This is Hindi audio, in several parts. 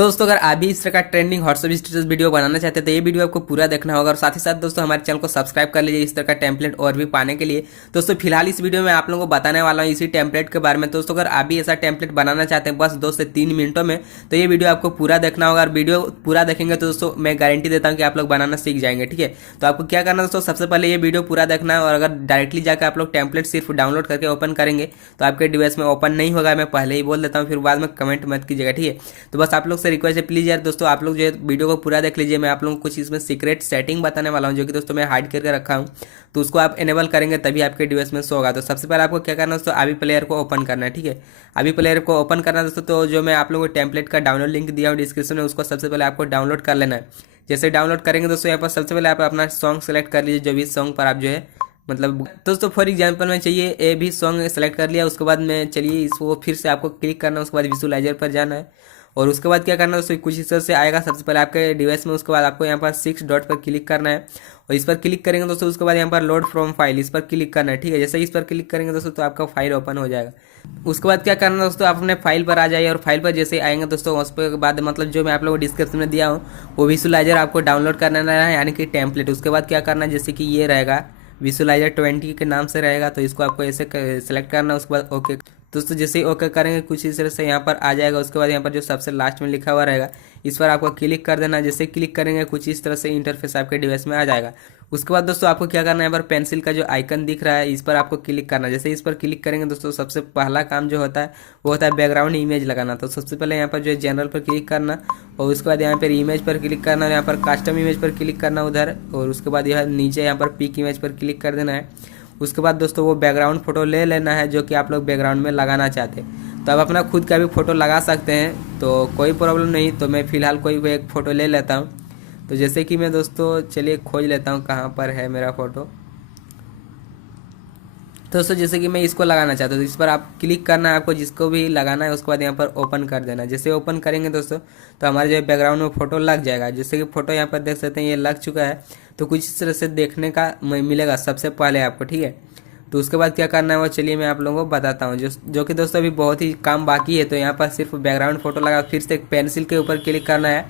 तो दोस्तों अगर आप भी इस तरह का ट्रेंडिंग व्हाट्सएप स्टेटस वीडियो बनाना चाहते हैं तो ये वीडियो आपको पूरा देखना होगा और साथ ही साथ दोस्तों हमारे चैनल को सब्सक्राइब कर लीजिए इस तरह का टेम्पलेट और भी पाने के लिए। दोस्तों फिलहाल इस वीडियो में आप लोगों को बताने वाला हूँ इसी टेम्पलेट के बारे में। दोस्तों अगर आप भी ऐसा टेम्पलेट बनाना चाहते हैं बस 2 से 3 मिनटों में तो ये वीडियो आपको पूरा देखना होगा। और वीडियो पूरा देखेंगे तो दोस्तों मैं गारंटी देता हूँ कि आप लोग बनाना सीख जाएंगे। ठीक है, तो आपको क्या करना है दोस्तों, सबसे पहले ये वीडियो पूरा देखना है और अगर डायरेक्टली जाकर आप लोग टेम्पलेट सिर्फ डाउनलोड करके ओपन करेंगे तो आपके डिवाइस में ओपन नहीं होगा। मैं पहले ही बोल देता हूँ, फिर बाद में कमेंट मत कीजिएगा। ठीक है, तो बस आप लोग से रिक्वेस्ट है प्लीज यार दोस्तों आप लोग जो है वीडियो को पूरा देख लीजिए। मैं आप लोगों को कुछ इसमें सीक्रेट सेटिंग बताने वाला हूँ जो कि दोस्तों मैं हाइड करके रखा हूँ, तो उसको आप इनेबल करेंगे तभी आपके डिवाइस में शो होगा। तो सबसे पहले आपको क्या करना है दोस्तों, अभी प्लेयर को ओपन करना है। ठीक है, अभी प्लेयर को ओपन करना है दोस्तों। तो जो मैं आप लोगों को टेम्पलेट का डाउनलोड लिंक दिया हूँ डिस्क्रिप्शन में, उसको सबसे पहले आपको डाउनलोड कर लेना है। जैसे डाउनलोड करेंगे दोस्तों यहाँ पर सबसे पहले आप अपना सॉन्ग सेलेक्ट कर लीजिए, जो भी सॉन्ग पर आप जो है मतलब दोस्तों फॉर एग्जांपल में चाहिए ए भी सॉन्ग सेलेक्ट कर लिया। उसके बाद में चलिए इसको फिर से आपको क्लिक करना है, उसके बाद विजुअलाइजर पर जाना है और उसके बाद क्या करना है दोस्तों, कुछ इस तरह से आएगा सबसे पहले आपके डिवाइस में। उसके बाद आपको यहाँ पर 6 डॉट पर क्लिक करना है और इस पर क्लिक करेंगे दोस्तों। उसके बाद यहाँ पर लोड फ्रॉम फाइल इस पर क्लिक करना है। ठीक है, जैसे इस पर क्लिक करेंगे दोस्तों तो आपका फाइल ओपन हो जाएगा। उसके बाद क्या करना है दोस्तों, आप अपने फाइल पर आ जाइए और फाइल पर जैसे आएंगे दोस्तों उस पर बाद मतलब जो मैं आप लोगों को डिस्क्रिप्शन में दिया हूँ वो विजुअलाइजर आपको डाउनलोड करना है, यानी कि टेम्पलेट। उसके बाद क्या करना है, जैसे कि ये रहेगा विजुअलाइजर 20 के नाम से रहेगा, तो इसको आपको ऐसे सेलेक्ट करना है। उसके बाद ओके दोस्तों जैसे ही ओके करेंगे कुछ इस तरह से यहाँ पर आ जाएगा। उसके बाद यहाँ पर जो सबसे लास्ट में लिखा हुआ रहेगा इस पर आपको क्लिक कर देना। जैसे क्लिक करेंगे कुछ इस तरह से इंटरफेस आपके डिवाइस में आ जाएगा। उसके बाद दोस्तों आपको क्या करना है, यहाँ पर पेंसिल का जो आइकन दिख रहा है इस पर आपको क्लिक करना है। जैसे इस पर क्लिक करेंगे दोस्तों सबसे पहला काम जो होता है वो होता है बैकग्राउंड इमेज लगाना। तो सबसे पहले यहाँ पर जो है जनरल पर क्लिक करना और उसके बाद यहाँ पर इमेज पर क्लिक करना और यहाँ पर कस्टम इमेज पर क्लिक करना उधर, और उसके बाद यह नीचे यहाँ पर पिक इमेज पर क्लिक कर देना है। उसके बाद दोस्तों वो बैकग्राउंड फोटो ले लेना है जो कि आप लोग बैकग्राउंड में लगाना चाहते हैं। तो आप अपना खुद का भी फोटो लगा सकते हैं, तो कोई प्रॉब्लम नहीं। तो मैं फिलहाल कोई भी एक फ़ोटो ले लेता हूँ। तो जैसे कि मैं दोस्तों चलिए खोज लेता हूँ कहाँ पर है मेरा फ़ोटो। तो दोस्तों जैसे कि मैं इसको लगाना चाहता हूँ तो इस पर आप क्लिक करना है, आपको जिसको भी लगाना है। उसके बाद यहाँ पर ओपन कर देना है। जैसे ओपन करेंगे दोस्तों तो हमारे जो बैकग्राउंड में फ़ोटो लग जाएगा। जैसे कि फ़ोटो यहाँ पर देख सकते हैं ये लग चुका है। तो कुछ इस तरह से देखने का मिलेगा सबसे पहले आपको। ठीक है, तो उसके बाद क्या करना है वो चलिए मैं आप लोगों को बताता हूँ, जो कि दोस्तों अभी बहुत ही काम बाकी है। तो यहाँ पर सिर्फ बैकग्राउंड फोटो लगा फिर से पेंसिल के ऊपर क्लिक करना है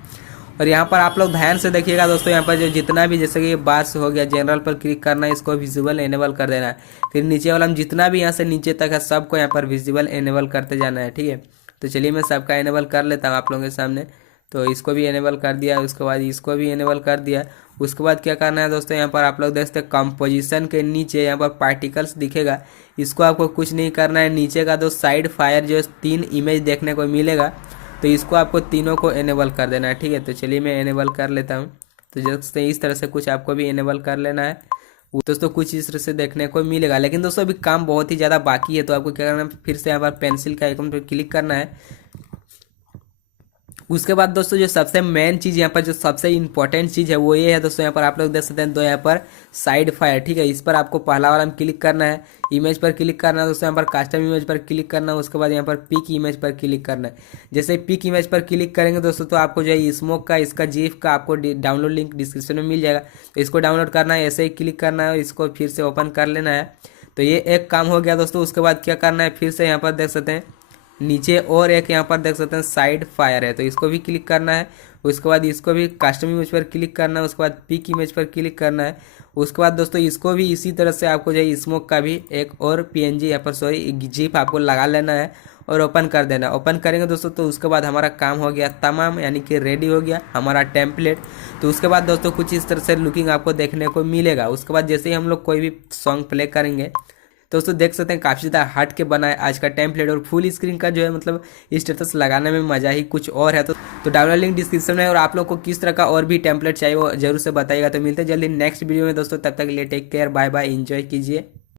और यहाँ पर आप लोग ध्यान से देखिएगा दोस्तों, यहाँ पर जो जितना भी जैसे कि ये बार्स हो गया जनरल पर क्लिक करना है, इसको विजुअल एनेबल कर देना है। फिर नीचे वाला जितना भी यहाँ से नीचे तक है सबको यहाँ पर विजुअल एनेबल करते जाना है। ठीक है, तो चलिए मैं सबका एनेबल कर लेता हूँ आप लोगों के सामने। तो इसको भी एनेबल कर दिया, उसके बाद इसको भी एनेबल कर दिया। उसके बाद क्या करना है दोस्तों, यहाँ पर आप लोग देख सकते हैं कंपोजिशन के नीचे यहाँ पर पार्टिकल्स दिखेगा, इसको आपको कुछ नहीं करना है। नीचे का दो साइड फायर जो 3 इमेज देखने को मिलेगा तो इसको आपको तीनों को एनेबल कर देना है। ठीक है, तो चलिए मैं एनेबल कर लेता हूँ। तो जैसे इस तरह से कुछ आपको भी एनेबल कर लेना है दोस्तों, कुछ इस तरह से देखने को मिलेगा। लेकिन दोस्तों अभी काम बहुत ही ज़्यादा बाकी है, तो आपको क्या करना है, फिर से यहाँ पर पेंसिल का आइकन पर क्लिक करना है। उसके बाद दोस्तों जो सबसे मेन चीज़ यहाँ पर जो सबसे इंपॉर्टेंट चीज़ है वो ये है दोस्तों, यहाँ पर आप लोग देख सकते हैं दो यहाँ पर साइड फायर। ठीक है, इस पर आपको पहला वाला में क्लिक करना है, इमेज पर क्लिक करना है दोस्तों, यहाँ पर कस्टम इमेज पर क्लिक करना है। उसके बाद यहाँ पर पिक इमेज पर क्लिक करना है। जैसे पिक इमेज पर क्लिक करेंगे दोस्तों तो आपको जो है स्मोक का इसका जीफ का आपको डाउनलोड लिंक डिस्क्रिप्शन में मिल जाएगा। तो इसको डाउनलोड करना है, ऐसे ही क्लिक करना है और इसको फिर से ओपन कर लेना है। तो ये एक काम हो गया दोस्तों। उसके बाद क्या करना है, फिर से यहाँ पर देख सकते हैं नीचे और एक यहाँ पर देख सकते हैं साइड फायर है, तो इसको भी क्लिक करना है। उसके बाद इसको भी कस्टम इमेज पर क्लिक करना है। उसके बाद पिक इमेज पर क्लिक करना है। उसके बाद दोस्तों इसको भी इसी तरह से आपको जो है स्मोक का भी एक और पीएनजी यहाँ पर सॉरी जीप आपको लगा लेना है और ओपन कर देना। ओपन करेंगे दोस्तों तो उसके बाद हमारा काम हो गया तमाम, यानी कि रेडी हो गया हमारा टेम्पलेट। तो उसके बाद दोस्तों कुछ इस तरह से लुकिंग आपको देखने को मिलेगा। उसके बाद जैसे ही हम लोग कोई भी सॉन्ग प्ले करेंगे दोस्तों देख सकते हैं काफ़ी ज़्यादा हट के बना है आज का टेम्पलेट, और फुल स्क्रीन का जो है मतलब स्टेटस लगाने में मज़ा ही कुछ और है। तो डाउनलोड लिंक डिस्क्रिप्शन में, और आप लोग को किस तरह का और भी टेम्पलेट चाहिए वो जरूर से बताइएगा। तो मिलते हैं जल्दी नेक्स्ट वीडियो में दोस्तों, तब तक के लिए take care, bye bye, enjoy कीजिए।